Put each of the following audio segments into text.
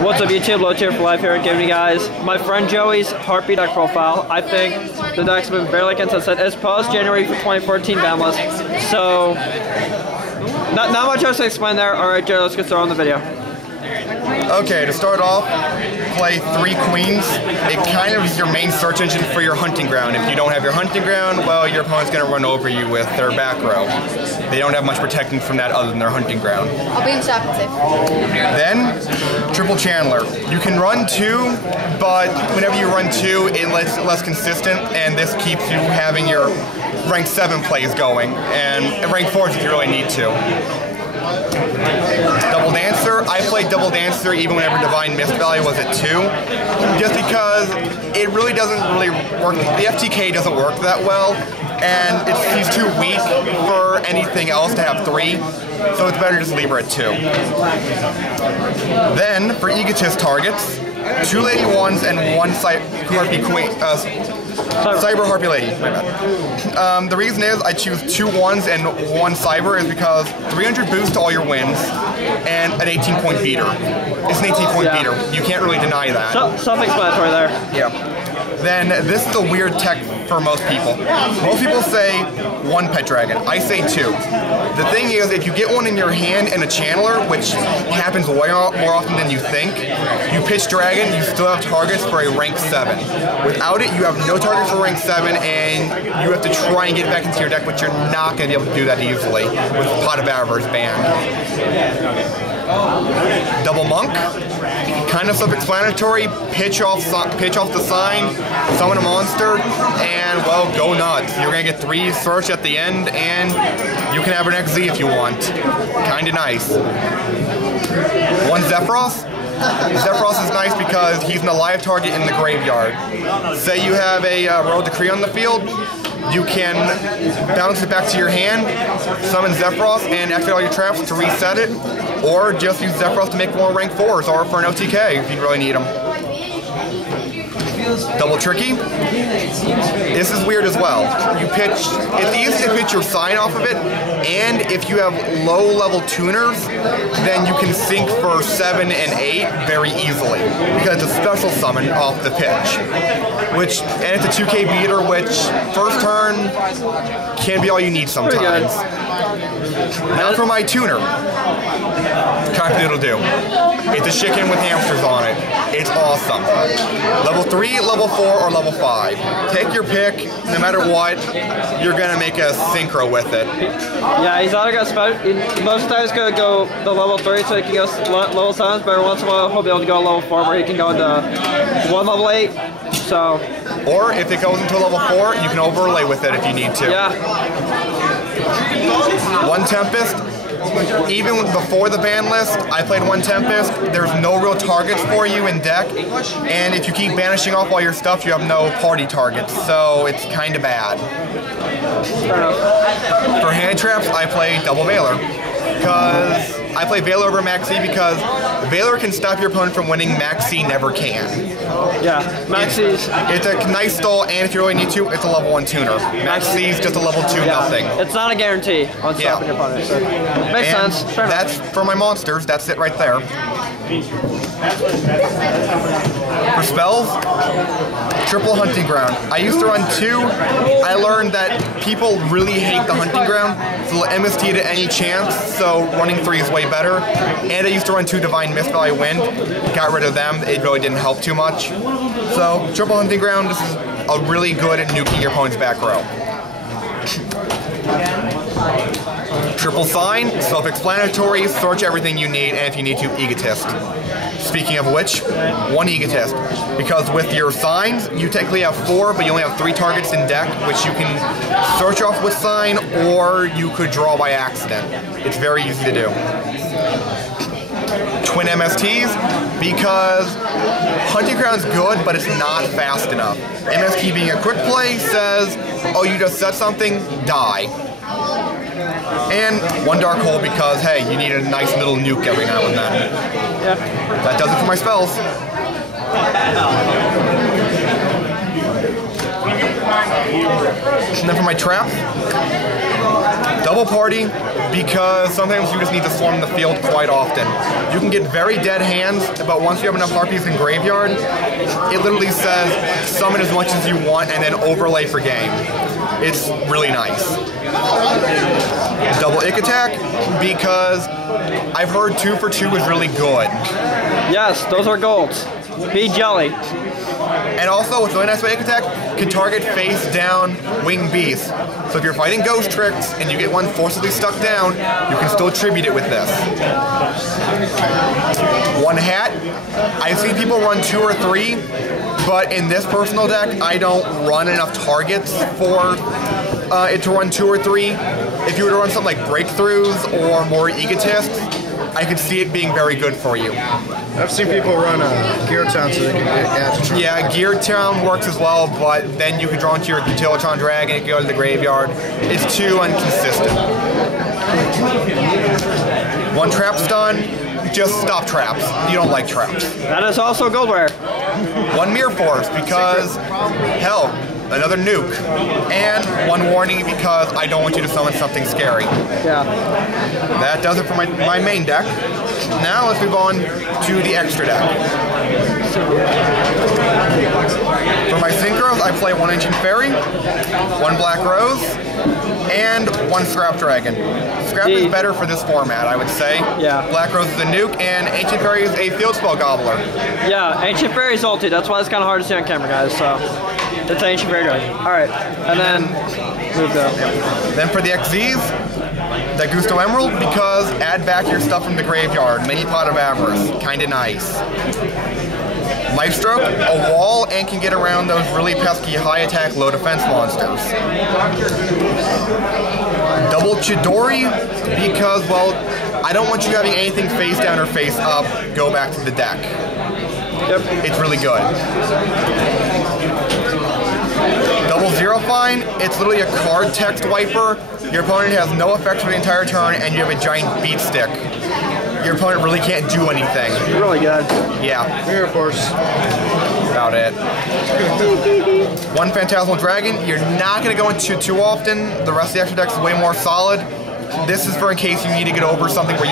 What's up YouTube, Low Tier for Life here, giving you guys my friend Joey's Harpy deck profile. I think the deck's been barely consistent. It's post January 2014 Banlist, so not much else to explain there. Alright Joey, let's get started on the video. Okay, to start off, play 3 queens. It kind of is your main search engine for your hunting ground. If you don't have your hunting ground, well, your opponent's going to run over you with their back row. They don't have much protecting from that other than their hunting ground. I'll be in Saturday. Then, triple Chandler. You can run 2, but whenever you run 2, it's less consistent, and this keeps you having your rank 7 plays going, and rank 4s if you really need to. Double Dancer. I played Double Dancer even whenever Divine Mist value was at 2, just because it really doesn't work. The FTK doesn't work that well, and he's too weak for anything else to have 3, so it's better just leave her at 2. Then, for Egotist targets, 2 Lady 1s and 1 Harpy Queen. Cyber Harpy Lady, my bad. The reason is I choose 2 1s and 1 Cyber is because 300 boost to all your wins and an 18-point beater. It's an 18-point beater. You can't really deny that. Self-explanatory there. Yeah. Then this is a weird tech for most people. Most people say 1 pet dragon. I say 2. The thing is, if you get one in your hand and a channeler, which happens way more often than you think, you pitch dragon, you still have targets for a rank 7. Without it, you have no targets for rank 7, and you have to try and get back into your deck, but you're not going to be able to do that easily with Pot of Avarice banned. Double Monk, kind of self-explanatory. Pitch off the sign, summon a monster, and well, go nuts. You're gonna get 3 search at the end, and you can have an XZ if you want. Kinda nice. 1 Zephyros. Zephyros is nice because he's an alive target in the graveyard. Say you have a Royal Decree on the field, you can bounce it back to your hand, summon Zephyros, and activate all your traps to reset it, or just use Zephyros to make more rank 4s or for an OTK if you really need them. Double Tricky. This is weird as well. It's easy to pitch your sign off of it, and if you have low level tuners, then you can sync for 7 and 8 very easily, because it's a special summon off the pitch. And it's a 2K beater, which first turn can be all you need sometimes. Now for my tuner. Cock-a-doodle-doo. It's a chicken with hamsters on it. It's awesome. Level 3, level 4, or level 5. Take your pick. No matter what, you're gonna make a synchro with it. Yeah, he's either gonna most times gonna go the level 3 so he can go level 7s, but every once in a while he'll be able to go level 4 where he can go into 1 level 8. So. Or if it goes into level 4, you can overlay with it if you need to. Yeah. 1 Tempest. Even before the ban list, I played 1 Tempest. There's no real targets for you in deck, and if you keep banishing off all your stuff, you have no party targets, so it's kind of bad. For hand traps, I play Double Valor. Because I play Valor over Maxi because Valor can stop your opponent from winning, Maxi never can. Yeah, Maxi's... It's a nice stall, and if you really need to, it's a level 1 tuner. Maxi's just a level 2 nothing. It's not a guarantee on stopping your opponent, so makes sense. That's for my monsters, that's it right there. For spells, triple hunting ground. I used to run 2. I learned that people really hate the hunting ground, so MST at any chance, so running 3 is way better. And I used to run 2 Divine Mist Value Wind. Got rid of them, it really didn't help too much. So, triple hunting ground, this is a really good at nuking your opponent's back row. Triple sign, self-explanatory, search everything you need, and if you need to, Egotist. Speaking of which, 1 Egotist. Because with your signs, you technically have 4, but you only have 3 targets in deck, which you can search off with sign, or you could draw by accident. It's very easy to do. Twin MSTs, because hunting ground's good, but it's not fast enough. MST being a quick play says, oh, you just set something, die. And 1 Dark Hole because, hey, you need a nice little nuke every now and then. Yeah. That does it for my spells. And then for my trap, Double party, because sometimes you just need to swarm the field quite often. You can get very dead hands, but once you have enough Harpies in graveyard, it literally says summon as much as you want and then overlay for game. It's really nice. Double ick attack, because I've heard 2 for 2 is really good. Yes, those are golds. Be jelly. And also, what's really nice about ick attack, can target face down winged beasts. So if you're fighting ghost tricks and you get one forcibly stuck down, you can still tribute it with this. One hat, I've seen people run 2 or 3, but in this personal deck, I don't run enough targets for it to run 2 or 3. If you were to run something like breakthroughs or more egotists, I could see it being very good for you. I've seen people run Gear Town so they can get gadgets. Yeah, Gear Town works as well, but then you can draw into your Utilitron Dragon, it can go to the graveyard. It's too inconsistent. One trap stun, just stop traps. You don't like traps. That is also gold rare. One Mirror Force, because, hell, another nuke. And one warning, because I don't want you to summon something scary. Yeah. That does it for my main deck. Now let's move on to the extra deck. For my synchros, I play 1 Ancient Fairy, 1 Black Rose, and 1 Scrap Dragon. Scrap is better for this format, I would say. Yeah. Black Rose is a nuke, and Ancient Fairy is a field spell gobbler. Yeah, Ancient Fairy is ulti. That's why it's kind of hard to see on camera, guys. So that's Ancient Fairy doing. All right, and then move down. Then for the XZs, that Gusto Emerald, because add back your stuff from the graveyard. Mini Pot of Avarice, kinda nice. Maestro, a wall, and can get around those really pesky high attack, low defense monsters. Double Chidori, because, well, I don't want you having anything face down or face up go back to the deck. Yep. It's really good. Double Zero Fine, it's literally a card text wiper. Your opponent has no effects for the entire turn, and you have a giant beat stick. Your opponent really can't do anything. Really good. Yeah. Mirror Force. About it. 1 Phantasmal Dragon, you're not going to go into too often. The rest of the extra deck is way more solid. This is for in case you need to get over something where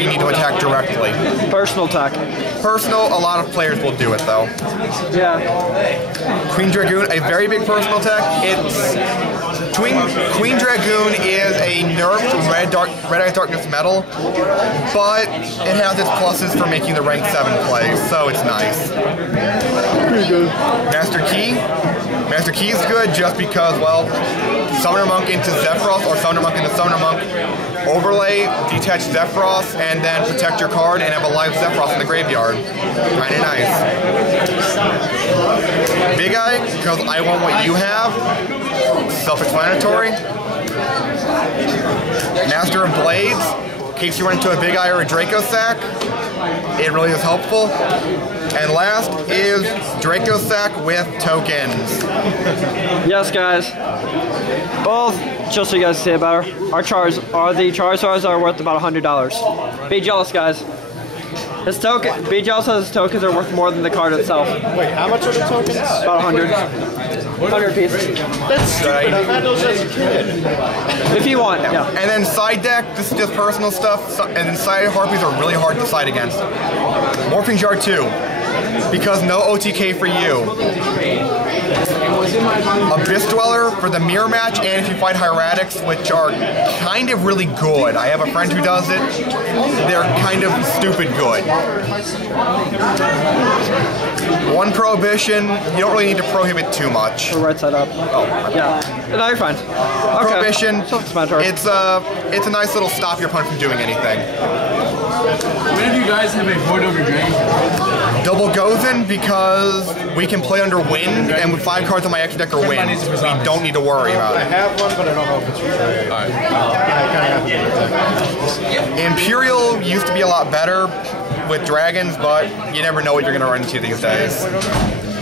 you need to attack directly. Personal attack. Personal, a lot of players will do it though. Yeah. Queen Dragoon, a very big personal attack. Queen Dragoon is a nerfed Red Eye Darkness metal, but it has its pluses for making the rank 7 plays, so it's nice. Master Key. Master Key is good just because, well, Summoner Monk into Zephyros or Summoner Monk into Summoner Monk. Overlay, detach Zephyros, and then protect your card and have a live Zephyros in the graveyard. Kinda nice. Big Eye, because I want what you have. Self-explanatory. Master of Blades, in case you run into a Big Eye or a Draco Sack, it really is helpful. And last is Draco Sack with tokens. Yes, guys. Both, just so you guys see about the Charizards are worth about $100. Be jealous, guys. Be jealous that his tokens are worth more than the card itself. Wait, how much are the tokens? About 100. 100 pieces. That's stupid. I've had those as a kid. If you want, yeah. And then side deck, this is just personal stuff, and then side Harpies are really hard to side against. Morphing Jar 2, because no OTK for you. Abyss Dweller for the mirror match, and if you fight Hieratics, which are kind of really good. I have a friend who does it. They're kind of stupid good. 1 Prohibition, you don't really need to prohibit too much. The right side up. Oh, yeah. No, you're fine. Okay. Prohibition, it's a nice little stop your opponent from doing anything. When did you guys have a Void Over Drain? Double Gozen, because we can play under wind, and with 5 cards on my extra deck are wind. We don't need to worry about I it. have one, but I don't know if it's right. Alright. Imperial used to be a lot better with dragons, but you never know what you're going to run into these days.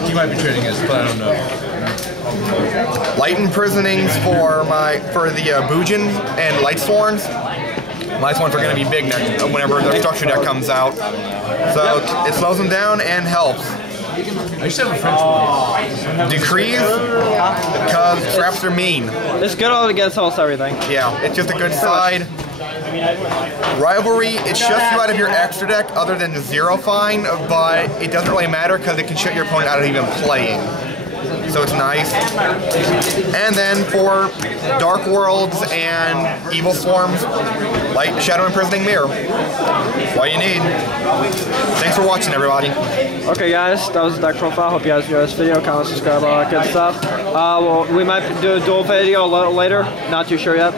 You might be trading us, but I don't know. Light Imprisonings for the Bujin and Light Sworns. Light Sworns are going to be big next whenever their structure deck comes out. So it slows them down and helps. I used to have a French one. Decrees, because traps are mean. It's good against almost everything. Yeah, it's just a good side. Rivalry, it shuts you out of your extra deck other than Zero Fine, but it doesn't really matter because it can shut your opponent out of even playing. So it's nice. And then for Dark Worlds and Evil Swarms, Light, Shadow, Imprisoning Mirror. That's all you need. Thanks for watching, everybody. Okay, guys, that was the deck profile. Hope you guys enjoyed this video. Comment, subscribe, all that good stuff. Well, we might do a dual video a little later. Not too sure yet.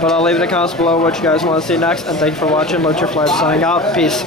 But I'll leave in the comments below what you guys want to see next. And thank you for watching. Load Your Flash signing out. Peace.